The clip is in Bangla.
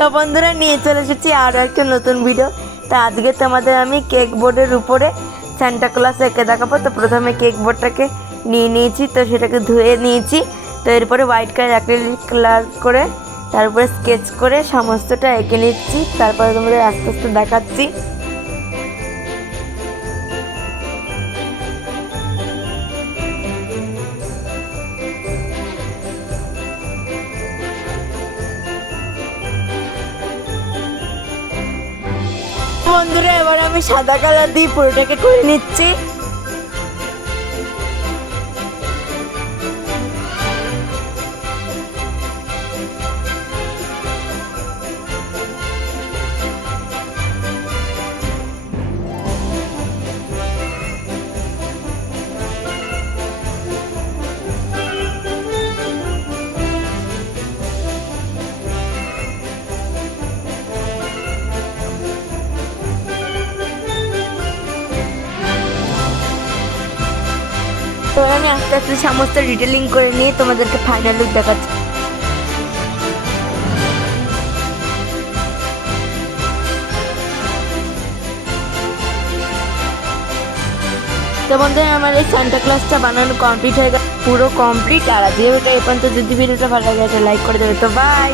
তো বন্ধুরা, নিয়ে চলে এসেছি আরও একটা নতুন ভিডিও তো আজকে তোমাদের আমি কেক বোর্ডের উপরে স্যান্টা ক্লাস এঁকে দেখাবো। তো প্রথমে কেক বোর্ডটাকে নিয়ে নিয়েছি, তো সেটাকে ধুয়ে নিয়েছি। তো এরপরে হোয়াইট কালার অ্যাক্রিলিক কালার করে তারপরে স্কেচ করে সমস্তটা এঁকে নিচ্ছি। তারপরে তোমাদের আস্তে আস্তে দেখাচ্ছি। বন্ধুরা এবার আমি সাদা কালার দিয়ে পুরোটাকে করে নিচ্ছি। তো আমি আস্তে আস্তে সমস্ত ডিটেলিং করে নিয়ে তোমাদেরকে ফাইনাল লুক দেখাচ্ছি। তো বন্ধু আমার এই সান্টা ক্লাসটা বানানো কমপ্লিট হয়ে গেছে পুরো কমপ্লিট আর আজকে এটা এ পর্যন্ত যদি ভিডিওটা ভালো লাগে লাইক করে দেবে। তো বাই